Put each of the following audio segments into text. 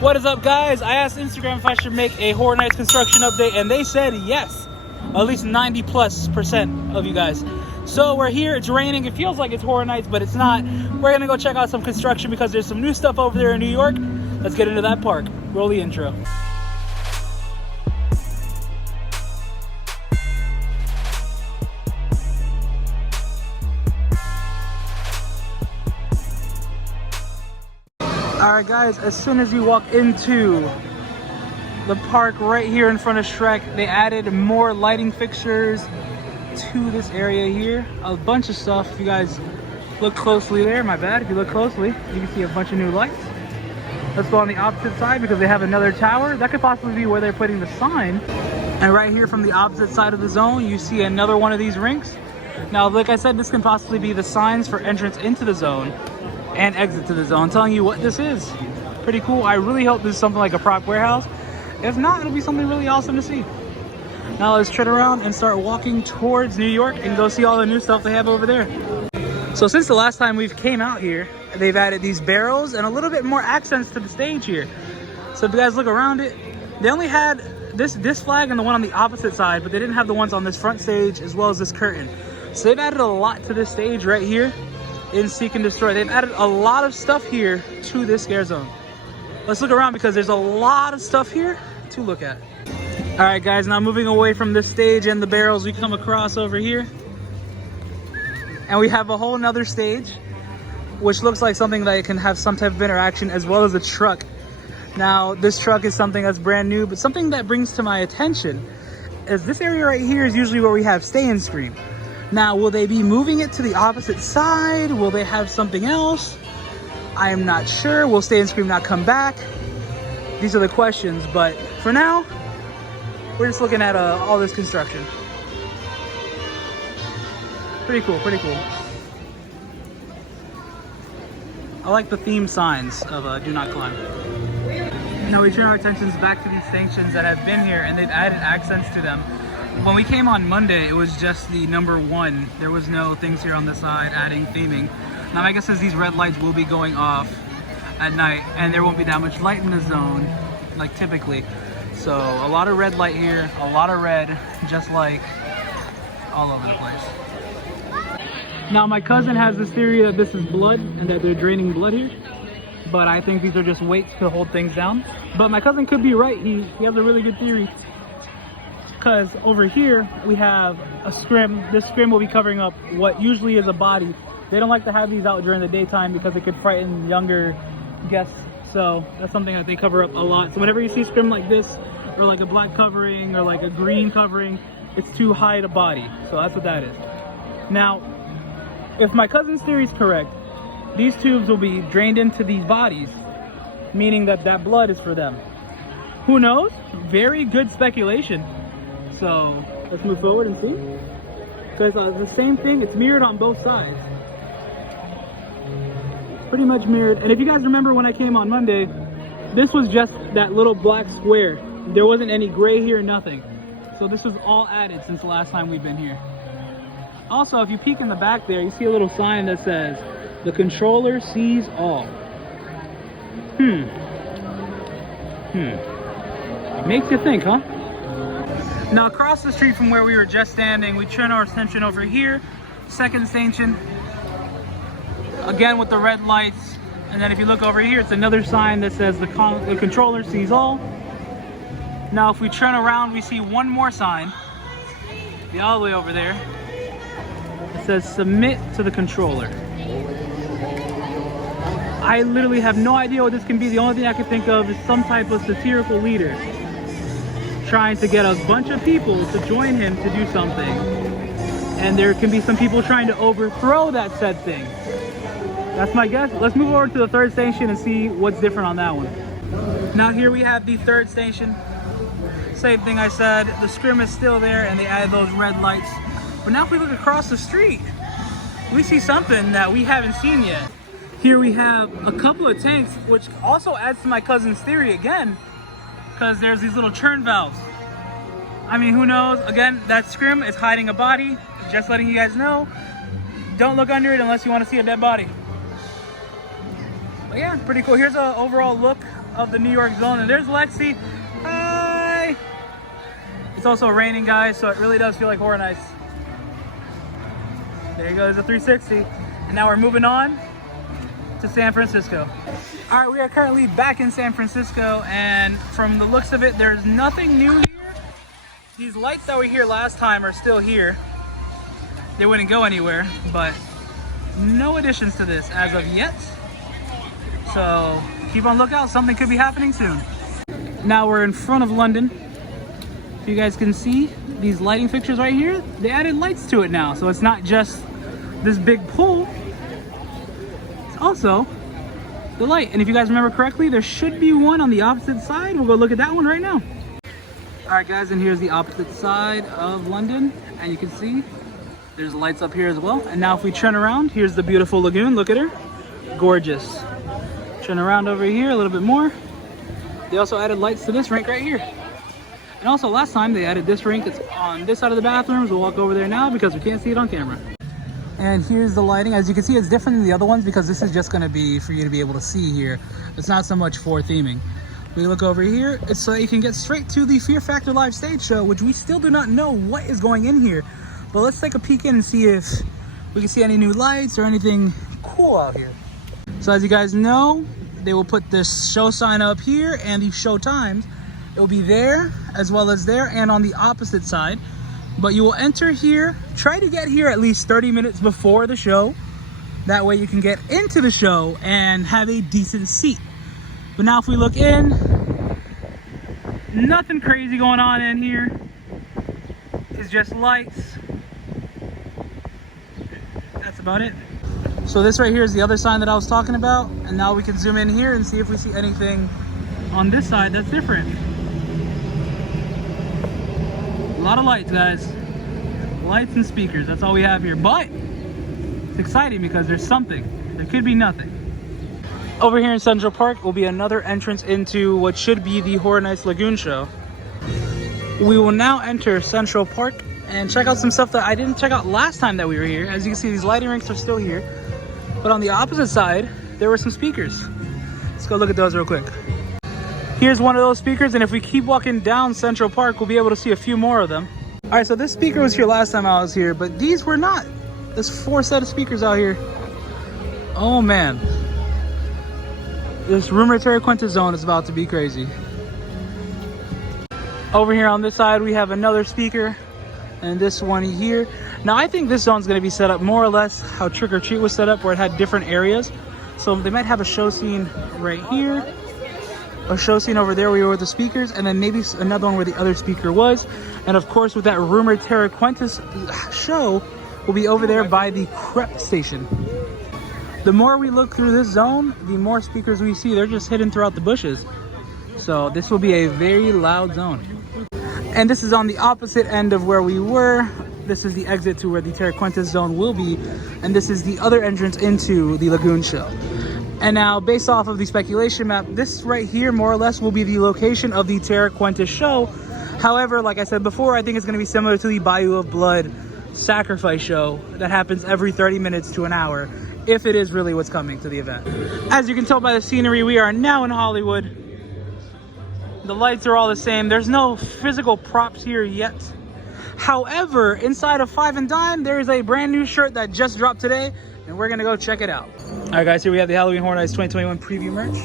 What is up, guys? I asked Instagram if I should make a Horror Nights construction update, and they said yes. At least 90+% of you guys. So we're here, it's raining, it feels like it's Horror Nights, but it's not. We're gonna go check out some construction because there's some new stuff over there in New York. Let's get into that park. Roll the intro. Alright guys, as soon as you walk into the park right here in front of Shrek, they added more lighting fixtures to this area here. A bunch of stuff. If you guys look closely there, my bad. If you look closely, you can see a bunch of new lights. Let's go on the opposite side because they have another tower. That could possibly be where they're putting the sign. And right here from the opposite side of the zone, you see another one of these rinks. Now, like I said, this can possibly be the signs for entrance into the zone and exit to the zone. I'm telling you what this is. Pretty cool. I really hope this is something like a prop warehouse. If not, it'll be something really awesome to see. Now let's turn around and start walking towards New York and go see all the new stuff they have over there. So since the last time we've came out here, they've added these barrels and a little bit more accents to the stage here. So if you guys look around it, they only had this flag and the one on the opposite side, but they didn't have the ones on this front stage as well as this curtain. So they've added a lot to this stage right here in Seek and Destroy. They've added a lot of stuff here to this scare zone. Let's look around because there's a lot of stuff here to look at. All right guys, now moving away from this stage and the barrels, we come across over here and we have a whole nother stage which looks like something that can have some type of interaction, as well as a truck. Now this truck is something that's brand new, but something that brings to my attention is this area right here is usually where we have Stay and Scream. Now, will they be moving it to the opposite side? Will they have something else? I am not sure. Will Stay and Scream not come back? These are the questions, but for now, we're just looking at all this construction. Pretty cool, pretty cool. I like the theme signs of Do Not Climb. Now we turn our attentions back to these stations that have been here, and they've added accents to them. When we came on Monday, it was just the number 1. There was no things here on the side adding theming. Now my guess is these red lights will be going off at night, and there won't be that much light in the zone like typically. So a lot of red light here, a lot of red, just like all over the place. Now my cousin has this theory that this is blood and that they're draining blood here, but I think these are just weights to hold things down. But my cousin could be right. He has a really good theory. Because over here we have a scrim. This scrim will be covering up what usually is a body. They don't like to have these out during the daytime because it could frighten younger guests. So that's something that they cover up a lot. So whenever you see scrim like this, or like a black covering, or like a green covering, it's to hide a body. So that's what that is. Now, if my cousin's theory is correct, these tubes will be drained into these bodies, meaning that that blood is for them. Who knows? Very good speculation. So let's move forward and see. So it's the same thing. It's mirrored on both sides. Pretty much mirrored. And if you guys remember when I came on Monday, this was just that little black square. There wasn't any gray here, nothing. So this was all added since the last time we've been here. Also, if you peek in the back there, you see a little sign that says, "The controller sees all." Makes you think, huh? Now across the street from where we were just standing, we turn our attention over here, second station, again with the red lights. And then if you look over here, it's another sign that says the controller sees all. Now if we turn around, we see one more sign, all the way over there. It says submit to the controller. I literally have no idea what this can be. The only thing I can think of is some type of satirical leader trying to get a bunch of people to join him to do something. And there can be some people trying to overthrow that said thing. That's my guess. Let's move over to the third station and see what's different on that one. Now here we have the third station. Same thing I said, the scrim is still there and they added those red lights. But now if we look across the street, we see something that we haven't seen yet. Here we have a couple of tanks, which also adds to my cousin's theory again, because there's these little churn valves. I mean, who knows? Again, that scrim is hiding a body. Just letting you guys know, don't look under it unless you want to see a dead body. But yeah, pretty cool. Here's an overall look of the New York zone. And there's Lexi. Hi! It's also raining, guys, so it really does feel like Horror Nights. There you go, there's a 360. And now we're moving on to San Francisco. All right, we are currently back in San Francisco, and from the looks of it, there's nothing new here. These lights that were here last time are still here. They wouldn't go anywhere, but no additions to this as of yet. So keep on lookout, something could be happening soon. Now we're in front of London. If you guys can see these lighting fixtures right here, they added lights to it now. So it's not just this big pole, it's also the light. And if you guys remember correctly, there should be one on the opposite side. We'll go look at that one right now. All right, guys, and here's the opposite side of London. And you can see there's lights up here as well. And now if we turn around, here's the beautiful lagoon. Look at her, gorgeous. Turn around over here a little bit more. They also added lights to this rink right here. And also last time they added this rink. It's on this side of the bathrooms. We'll walk over there now because we can't see it on camera. And here's the lighting. As you can see, it's different than the other ones because this is just going to be for you to be able to see here. It's not so much for theming. We look over here, it's so you can get straight to the Fear Factor live stage show, which we still do not know what is going in here. But let's take a peek in and see if we can see any new lights or anything cool out here. So as you guys know, they will put this show sign up here and the show times. It will be there as well as there and on the opposite side. But you will enter here, try to get here at least 30 minutes before the show. That way you can get into the show and have a decent seat. But now if we look in, nothing crazy going on in here. It's just lights. That's about it. So this right here is the other sign that I was talking about. And now we can zoom in here and see if we see anything on this side that's different. A lot of lights, guys. Lights and speakers, that's all we have here. But it's exciting because there's something. There could be nothing. Over here in Central Park will be another entrance into what should be the Horror Nights Lagoon show. We will now enter Central Park and check out some stuff that I didn't check out last time that we were here. As you can see, these lighting rinks are still here. But on the opposite side, there were some speakers. Let's go look at those real quick. Here's one of those speakers, and if we keep walking down Central Park, we'll be able to see a few more of them. All right, so this speaker was here last time I was here, but these were not. There's 4 sets of speakers out here. Oh man. This rumored Terra Cruentus zone is about to be crazy. Over here on this side, we have another speaker, and this one here. Now, I think this zone's gonna be set up more or less how Trick or Treat was set up, where it had different areas. So they might have a show scene right here, a show scene over there where you were with the speakers, and then maybe another one where the other speaker was. And of course, with that rumored Terra Cruentus show, will be over there by the Crep station. The more we look through this zone, the more speakers we see. They're just hidden throughout the bushes. So this will be a very loud zone. And this is on the opposite end of where we were. This is the exit to where the Terra Cruentus zone will be. And this is the other entrance into the Lagoon show. And now, based off of the speculation map, this right here, more or less, will be the location of the Terra Cruentus show. However, like I said before, I think it's going to be similar to the Bayou of Blood sacrifice show that happens every 30 minutes to an hour, if it is really what's coming to the event. As you can tell by the scenery, we are now in Hollywood. The lights are all the same. There's no physical props here yet. However, inside of Five and Dime, there is a brand new shirt that just dropped today, and we're gonna go check it out. All right, guys, here we have the Halloween Horror Nights 2021 preview merch.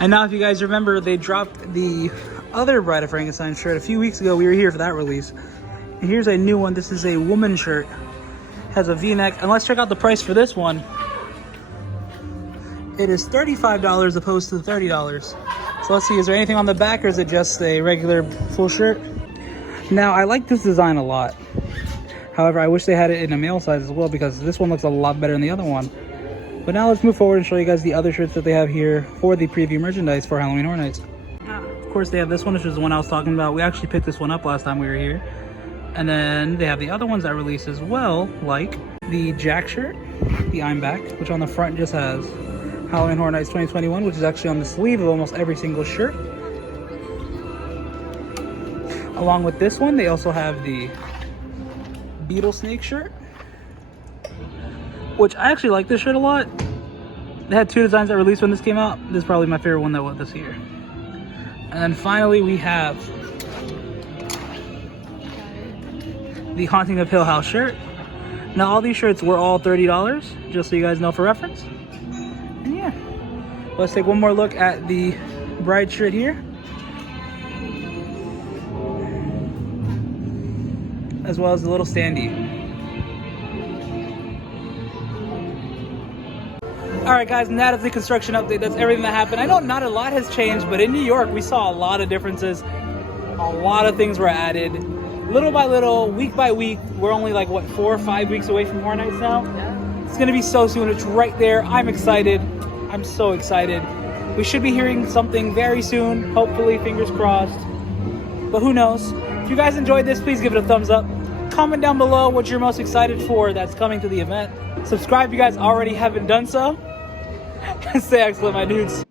And now, if you guys remember, they dropped the other Bride of Frankenstein shirt a few weeks ago. We were here for that release. And here's a new one. This is a woman shirt. Has a V-neck. And let's check out the price for this one. It is $35 opposed to $30. So let's see, is there anything on the back, or is it just a regular full shirt? Now, I like this design a lot. However, I wish they had it in a male size as well, because this one looks a lot better than the other one. But now let's move forward and show you guys the other shirts that they have here for the preview merchandise for Halloween Horror Nights. Of course, they have this one, which is the one I was talking about. We actually picked this one up last time we were here. And then they have the other ones that release as well, like the Jack shirt, the I'm Back, which on the front just has Halloween Horror Nights 2021, which is actually on the sleeve of almost every single shirt. Along with this one, they also have the Beetle Snake shirt, which I actually like this shirt a lot. They had 2 designs that released when this came out. This is probably my favorite one that was this year. And then finally we have the Haunting of Hill House shirt. Now all these shirts were all $30, just so you guys know for reference. And yeah, let's take one more look at the bride shirt here, as well as the little standee. All right, guys, and that is the construction update. That's everything that happened. I know not a lot has changed, but in New York, we saw a lot of differences. A lot of things were added. Little by little, week by week. We're only like, what, 4 or 5 weeks away from Horror Nights now? Yeah. It's gonna be so soon. It's right there. I'm excited. I'm so excited. We should be hearing something very soon. Hopefully, fingers crossed. But who knows? If you guys enjoyed this, please give it a thumbs up. Comment down below what you're most excited for that's coming to the event. Subscribe if you guys already haven't done so. Stay excellent, my dudes.